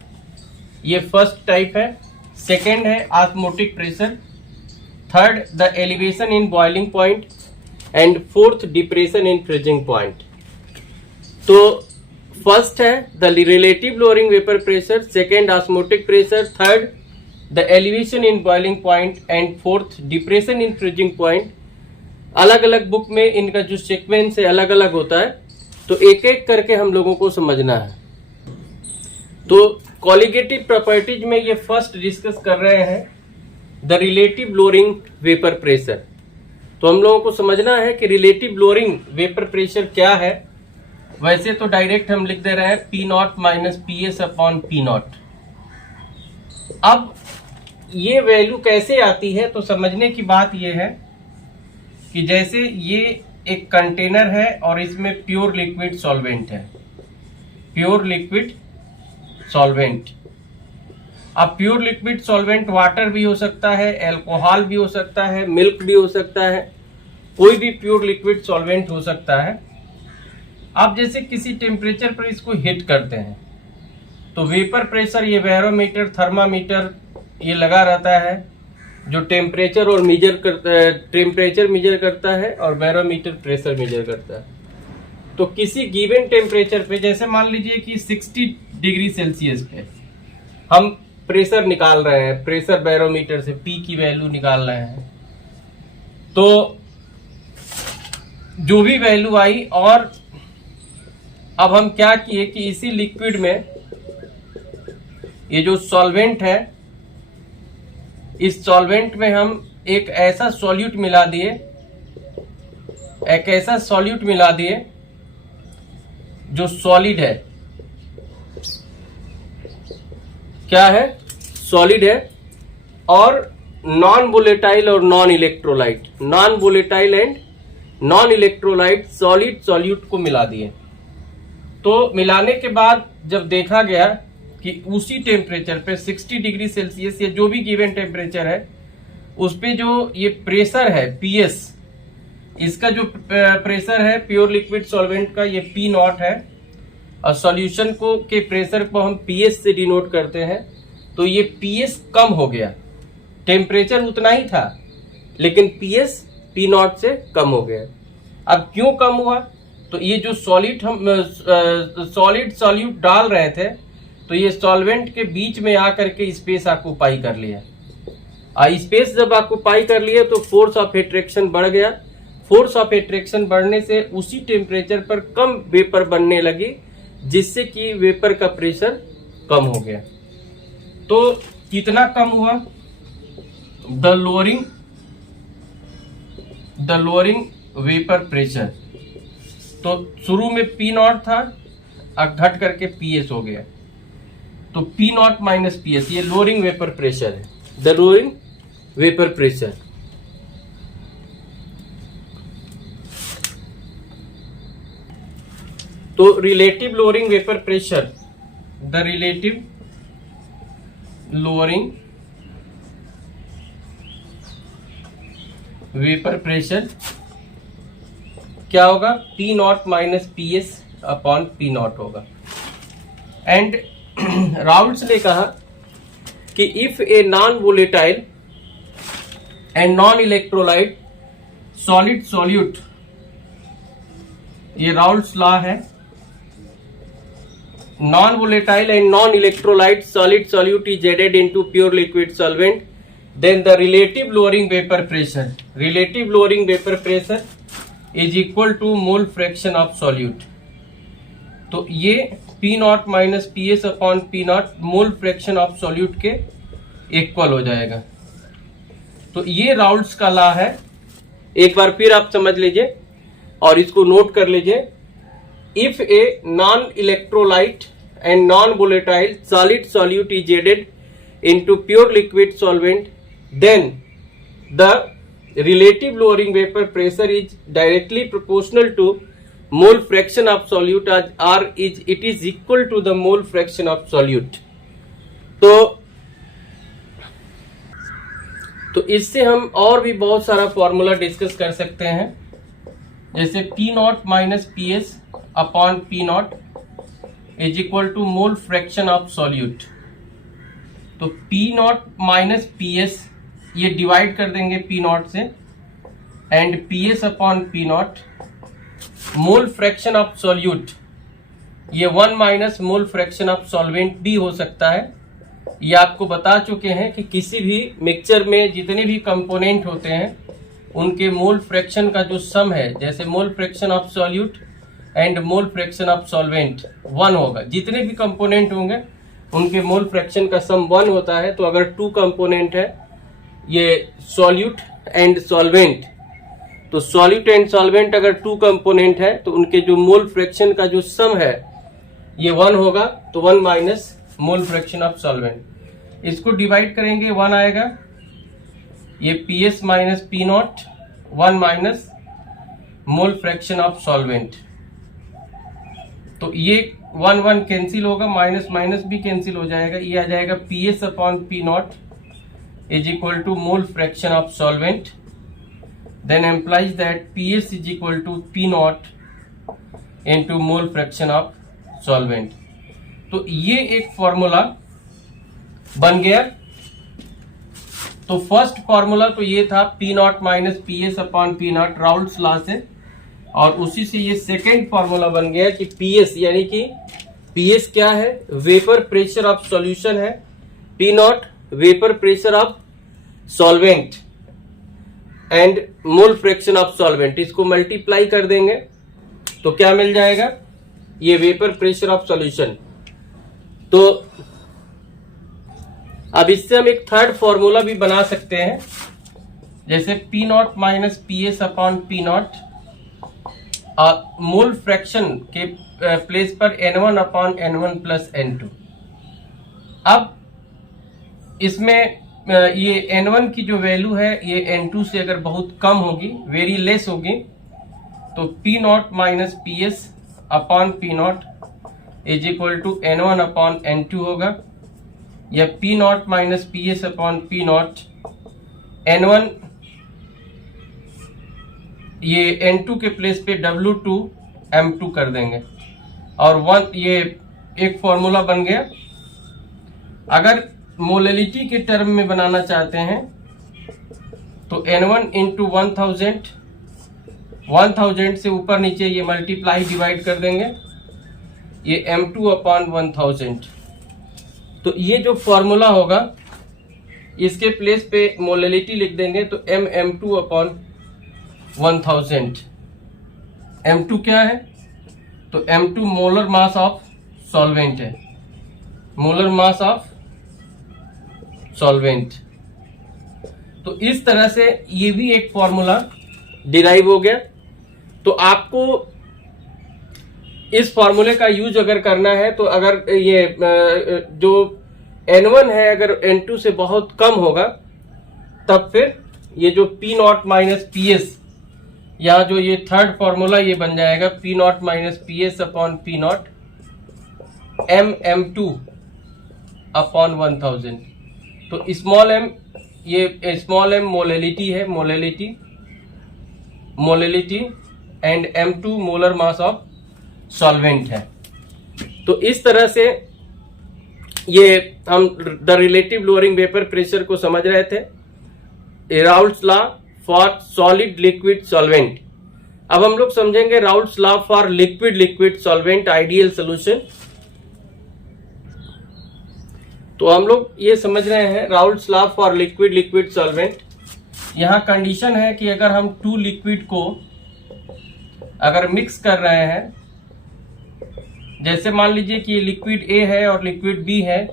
ये फर्स्ट टाइप है। सेकेंड है osmotic pressure, third the elevation in boiling point, and fourth depression in freezing point. तो फर्स्ट है the relative lowering vapour pressure, second osmotic pressure, third the elevation in boiling point, and fourth depression in freezing point. अलग अलग book में इनका जो sequence है अलग अलग होता है, तो एक एक करके हम लोगों को समझना है। तो कोलिगेटिव प्रॉपर्टीज में ये फर्स्ट डिस्कस कर रहे हैं the relative lowering vapour pressure. तो हम लोगों को समझना है कि रिलेटिव लोअरिंग वेपर प्रेशर क्या है। वैसे तो डायरेक्ट हम लिख दे रहे हैं P not minus P S upon P not. अब ये वैल्यू कैसे आती है, तो समझने की बात ये है कि जैसे ये एक कंटेनर है और इसमें प्योर लिक्विड सॉल्वेंट है, प्योर लिक्विड सॉल्वेंट। अब प्योर लिक्विड सॉल्वेंट वाटर भी हो सकता है, अल्कोहल भी हो सकता है, मिल्क भी हो सकता है, कोई भी प्योर लिक्विड सॉल्वेंट हो सकता है। आप जैसे किसी टेम्परेचर पर इसको हीट करते हैं तो वेपर प्रेशर, ये बैरोमीटर, थर्मामीटर ये लगा रहता है जो टेम्परेचर और मेजर करता है, टेम्परेचर मेजर करता है और बैरोमीटर प्रेशर मेजर करता है। तो किसी गिवन टेम्परेचर पे, जैसे मान लीजिए कि 60 डिग्री सेल्सियस पे हम प्रेशर निकाल रहे हैं, प्रेशर बैरोमीटर से पी की वैल्यू निकाल रहे हैं, तो जो भी वैल्यू आई, और अब हम क्या किए कि इसी लिक्विड में ये जो सॉल्वेंट है, इस सॉल्वेंट में हम एक ऐसा सॉल्यूट मिला दिए, जो सॉलिड है। क्या है? सॉलिड है, और नॉन वोलेटाइल और non electrolyte, non volatile and non electrolyte solid solute को मिला दिए। तो मिलाने के बाद जब देखा गया कि उसी टेम्परेचर पे 60 डिग्री सेल्सियस या जो भी गिवन टेम्परेचर है उस पे जो ये प्रेशर है पीएस, इसका जो प्रेशर है प्योर लिक्विड सॉल्वेंट का ये पी नॉट है और सॉल्यूशन को के प्रेशर को हम पीएस से डिनोट करते हैं। तो ये पीएस कम हो गया, टेम्परेचर उतना ही था लेकिन पीएस पी नॉट से कम हो गया। अब क्यों कम हुआ? तो ये जो सॉलिड हम सॉलिड सॉल्यूट डाल रहे थे तो ये सॉल्वेंट के बीच में आकर के स्पेस ऑक्यूपाई कर लिया। स्पेस जब ऑक्यूपाई कर लिया तो फोर्स ऑफ एट्रैक्शन बढ़ गया। फोर्स ऑफ एट्रैक्शन बढ़ने से उसी टेम्परेचर पर कम वेपर बनने लगी, जिससे कि वेपर का प्रेशर कम हो गया। तो कितना कम हुआ? The lowering vapour pressure. तो शुरू में पी नॉट था, अब घट करके पीएस हो गया। तो पी नॉट माइनस पीएस, ये लोअरिंग वेपर प्रेशर है, द लोअरिंग वेपर प्रेशर। तो relative lowering vapour pressure, the relative lowering vapour pressure क्या होगा? P not minus P S upon P not होगा। एंड राउल्ट्स ने कहा कि if a non volatile and non electrolyte solid solute, ये Raoult's law है, non volatile and non electrolyte solid solute is added into pure liquid solvent, then the relative lowering vapor pressure is equal to mole fraction of solute। तो ये P not minus P S upon P not mole fraction of solute के equal हो जाएगा। तो ये Raoult's का law है, एक बार फिर आप समझ लीजिए और इसको नोट कर लीजिए। If a non electrolyte and non volatile solid solute is added into pure liquid solvent, then the relative lowering vapor pressure is directly proportional to mole fraction of solute or it is equal to the mole fraction of solute। तो इससे हम और भी बहुत सारा formula discuss कर सकते हैं, जैसे P not minus P S upon P not is equal to mole fraction of solute. तो P not minus P S ये डिवाइड कर देंगे P नॉट से, and P S upon P not mole fraction of solute, ये 1 minus mole fraction of solvent भी हो सकता है। ये आपको बता चुके हैं कि किसी भी मिक्सचर में जितने भी कंपोनेंट होते हैं उनके मोल फ्रैक्शन का जो सम है, जैसे मोल fraction of solute and mole fraction of solvent 1 होगा। जितने भी कंपोनेंट होंगे उनके मोल फ्रैक्शन का सम 1 होता है। तो अगर 2 कंपोनेंट है, ये सॉल्यूट एंड सॉल्वेंट, तो सॉल्यूट एंड सॉल्वेंट अगर 2 कंपोनेंट है तो उनके जो मोल फ्रैक्शन का जो सम है ये 1 होगा। तो 1 minus mole fraction of solvent, इसको डिवाइड करेंगे 1 आएगा, ये P S minus P not 1 minus mole fraction of solvent. तो ये 1 1 कैंसिल होगा, माइनस माइनस भी कैंसिल हो जाएगा, ये आ जाएगा P S upon P not is equal to mole fraction of solvent, then implies that P S is equal to P not into mole fraction of solvent. तो ये एक फॉर्मूला बन गया। तो फर्स्ट फॉर्मूला तो ये था P not minus P S upon P not Raoult's law से, और उसी से ये सेकेंड फॉर्मूला बन गया कि पीएस, यानी कि पीएस क्या है? वेपर प्रेशर ऑफ सॉल्यूशन है, P not vapour pressure of solvent and mole fraction of solvent. इसको मल्टीप्लाई कर देंगे तो क्या मिल जाएगा? ये वेपर प्रेशर ऑफ सॉल्यूशन। तो अब इससे हम एक थर्ड फॉर्मूला भी बना सकते हैं, जैसे P not minus P S upon P not mole fraction के प्लेस पर N1 upon N1 plus N2। अब इसमें ये N1 की जो वैल्यू है ये N2 से अगर बहुत कम होगी, वेरी लेस होगी, तो P not minus P S upon P not is equal to N1 upon N2 होगा, या P not minus P S upon P not N1, ये N2 के प्लेस पे W2 M2 कर देंगे और 1, ये एक फॉर्मूला बन गया। अगर मोलैलिटी के टर्म में बनाना चाहते हैं तो N1 इंटू 1000 से ऊपर नीचे ये मल्टीप्लाई डिवाइड कर देंगे, ये M2 अपॉन 1000। तो ये जो फॉर्मूला होगा इसके प्लेस पे मोलैलिटी लिख देंगे, तो M2 अपॉन 1000। M2 क्या है? तो M2 molar mass of solvent है, मोलर मास ऑफ सॉल्वेंट। तो इस तरह से ये भी एक फॉर्मूला डिराइव हो गया। तो आपको इस फॉर्मूले का यूज अगर करना है तो अगर ये जो N1 है अगर N2 से बहुत कम होगा तब फिर ये जो P not minus P S, यहाँ जो ये थर्ड फॉर्मूला ये बन जाएगा P not minus P S upon P not M2 upon 1000। तो स्मॉल m, ये स्मॉल m मोलैलिटी है, molality and M2 molar mass of solvent है। तो इस तरह से ये हम the relative lowering vapour pressure को समझ रहे थे, Raoult's law for solid liquid solvent. अब हम लोग समझेंगे Raoult's law for liquid liquid solvent ideal solution. तो हम लोग ये समझ रहे हैं Raoult's law for liquid liquid solvent. यहाँ कंडीशन है कि अगर हम 2 लिक्विड को अगर मिक्स कर रहे हैं, जैसे मान लीजिए कि ये लिक्विड ए है और लिक्विड बी है,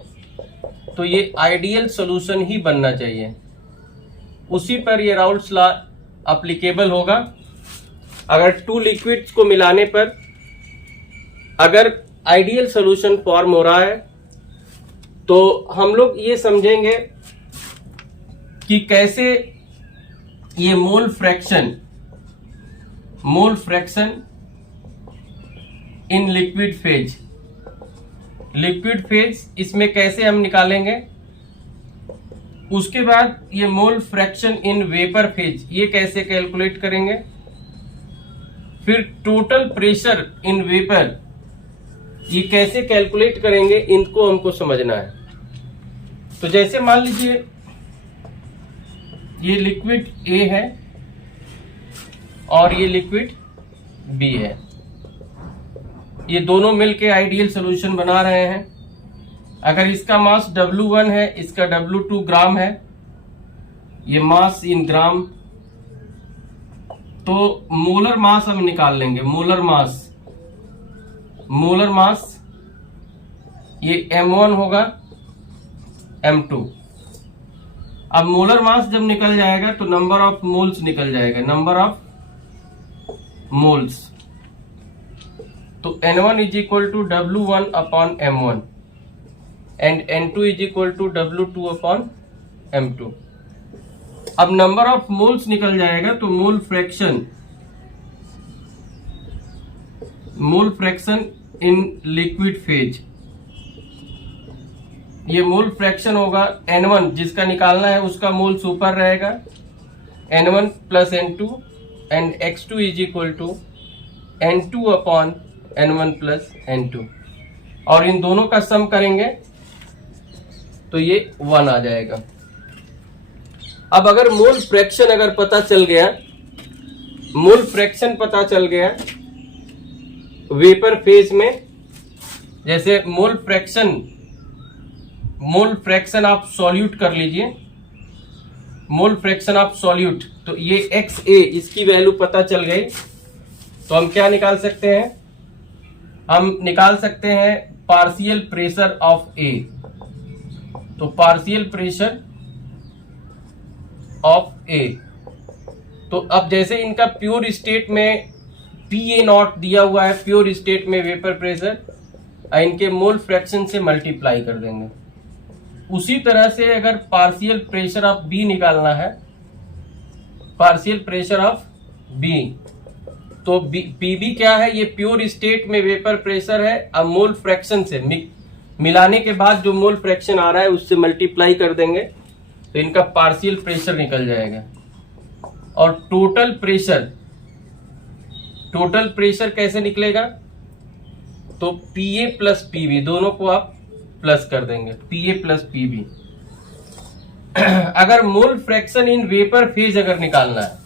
तो ये आइडियल सॉल्यूशन ही बनना चाहिए, उसी पर ये राउल्ट्स लॉ एप्लीकेबल होगा। अगर 2 लिक्विड्स को मिलाने पर अगर आइडियल सॉल्यूशन फॉर्म हो रहा है तो हम लोग ये समझेंगे कि कैसे ये mole fraction in liquid phase इसमें कैसे हम निकालेंगे। उसके बाद ये mole fraction in vapour phase ये कैसे कैलकुलेट करेंगे। फिर टोटल प्रेशर इन वेपर ये कैसे कैलकुलेट करेंगे, इनको हमको समझना है। तो जैसे मान लीजिए ये लिक्विड ए है और ये लिक्विड बी है, ये दोनों मिलके आइडियल सॉल्यूशन बना रहे हैं। अगर इसका मास W1 है, इसका W2 ग्राम है, ये मास इन ग्राम, तो मोलर मास हम निकाल लेंगे। मोलर मास ये M1 होगा M2। अब मोलर मास जब निकल जाएगा तो नंबर ऑफ मोल्स निकल जाएगा, नंबर ऑफ मोल्स। तो N1 is equal to W1 upon M1 and N2 is equal to W2 upon M2। अब नंबर ऑफ मोल्स निकल जाएगा तो mole fraction in liquid phase, ये मोल फ्रैक्शन होगा N1 जिसका निकालना है उसका मोल्स ऊपर रहेगा, N1 plus N2 and X2 is equal to N2 upon N1 plus N2, और इन दोनों का सम करेंगे तो ये 1 आ जाएगा। अब अगर मोल फ्रैक्शन अगर पता चल गया वेपर फेज में, जैसे मोल फ्रैक्शन आप सॉल्यूट कर लीजिए, मोल फ्रैक्शन ऑफ सॉल्यूट, तो ये XA इसकी वैल्यू पता चल गई, तो हम क्या निकाल सकते हैं, हम निकाल सकते हैं पार्शियल प्रेशर ऑफ A। तो पार्शियल प्रेशर ऑफ A, तो अब जैसे इनका प्योर स्टेट में PA नॉट दिया हुआ है, प्योर स्टेट में वेपर प्रेशर, इनके मोल फ्रैक्शन से मल्टीप्लाई कर देंगे। उसी तरह से अगर पार्शियल प्रेशर ऑफ B निकालना है, पार्शियल प्रेशर ऑफ B, तो पीबी क्या है, ये प्योर स्टेट में वेपर प्रेशर है। अब मोल फ्रैक्शन से मिलाने के बाद जो मोल फ्रैक्शन आ रहा है उससे मल्टीप्लाई कर देंगे तो इनका पार्शियल प्रेशर निकल जाएगा। और टोटल प्रेशर कैसे निकलेगा, तो पीए प्लस पीबी दोनों को आप प्लस कर देंगे, पीए प्लस पीबी। अगर मोल फ्रैक्शन इन वेपर फेज अगर निकालना है,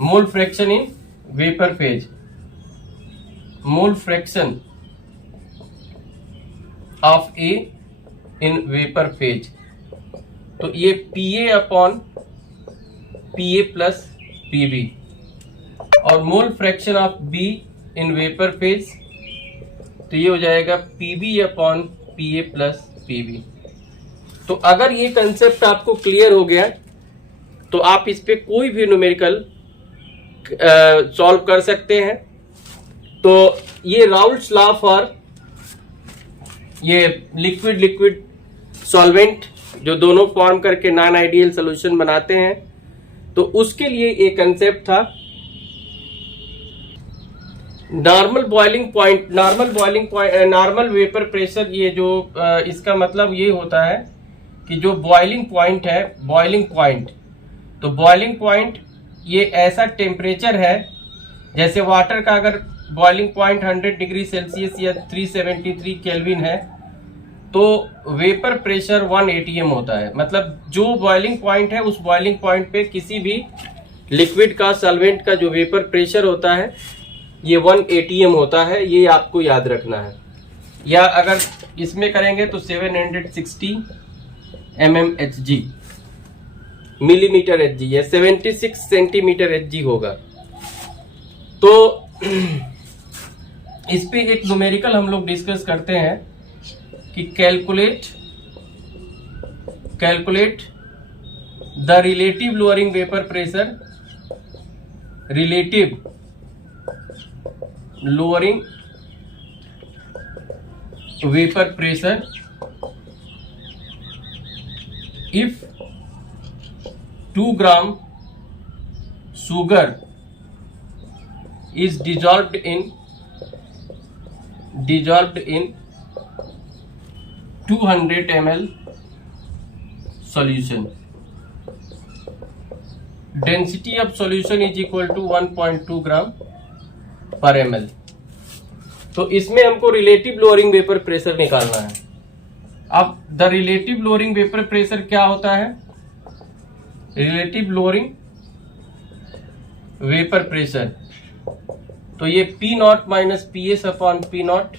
मोल fraction in vapour phase, mole fraction of A in vapour phase, तो ये पीए अपॉन पीए प्लस पीबी। और मोल fraction of be in vapour phase, तो ये हो जाएगा पीबी अपॉन पीए प्लस पीबी। तो अगर ये कंसेप्ट आपको क्लियर हो गया तो आप इस पे कोई भी न्यूमेरिकल सॉल्व कर सकते हैं। तो ये राउल्ट्स लॉ फॉर ये लिक्विड सॉल्वेंट जो दोनों फॉर्म करके नॉन आइडियल सोल्यूशन बनाते हैं, तो उसके लिए एक कंसेप्ट था normal boiling point, normal vapour pressure. ये जो इसका मतलब ये होता है कि जो बॉइलिंग पॉइंट है, तो बॉइलिंग पॉइंट ये ऐसा टेम्परेचर है, जैसे वाटर का अगर बॉइलिंग पॉइंट 100 डिग्री सेल्सियस या 373 केल्विन है, तो वेपर प्रेशर 1 atm होता है। मतलब जो बॉइलिंग पॉइंट है उस बॉइलिंग पॉइंट पे किसी भी लिक्विड का, सॉल्वेंट का जो वेपर प्रेशर होता है ये 1 atm होता है, ये आपको याद रखना है। या अगर इसमें करेंगे तो 760 mmHg, मिलीमीटर Hg, या 76 सेंटीमीटर Hg होगा। तो इस पे एक न्यूमेरिकल हम लोग डिस्कस करते हैं कि calculate the relative lowering vapour pressure, relative lowering vapour pressure if 2 gram sugar is dissolved in 200 ml solution, density of solution is equal to 1.2 gram per ml। तो इसमें हमको रिलेटिव लोअरिंग वेपर प्रेशर निकालना है। अब the relative lowering vapour pressure क्या होता है, relative lowering vapour pressure, तो ये P not minus P S upon P not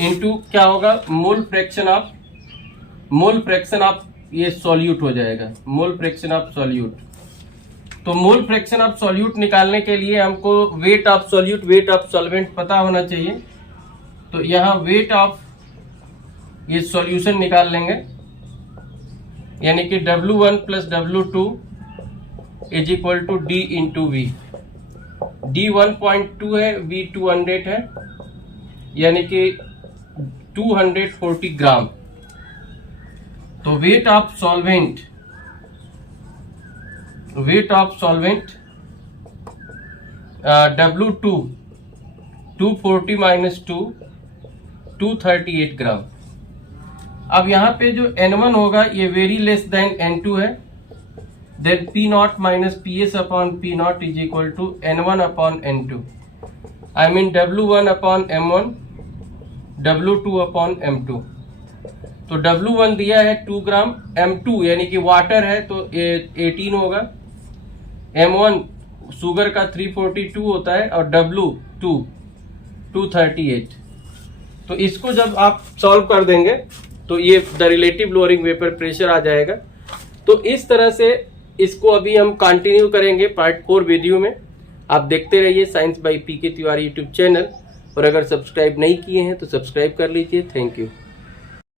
into क्या होगा, मोल फ्रैक्शन ऑफ ये सॉल्यूट हो जाएगा, मोल फ्रैक्शन ऑफ सॉल्यूट। तो मोल फ्रैक्शन ऑफ सॉल्यूट निकालने के लिए हमको weight of solute, weight of solvent पता होना चाहिए। तो यहाँ वेट ऑफ ये सॉल्यूशन निकाल लेंगे, यानी कि W1 plus W2 is equal to D into V। D 1.2 है, V 200 है, यानी कि 240 ग्राम। तो weight of solvent W2 240 minus 2 238 ग्राम। अब यहाँ पे जो N1 होगा ये वेरी लेस देन N2 है, then P not minus P S upon P not is equal to N1 upon N2, I mean W1 upon M1, W2 upon M2। तो W1 दिया है 2 ग्राम, M2 यानी कि वाटर है तो 18 होगा, M1 शुगर का 342 होता है, और W2 238। तो इसको जब आप सॉल्व कर देंगे तो ये the relative lowering vapour pressure आ जाएगा। तो इस तरह से इसको अभी हम कंटिन्यू करेंगे पार्ट 4 वीडियो में। आप देखते रहिए science by PK Tiwari YouTube channel, और अगर सब्सक्राइब नहीं किए हैं तो सब्सक्राइब कर लीजिए। Thank you.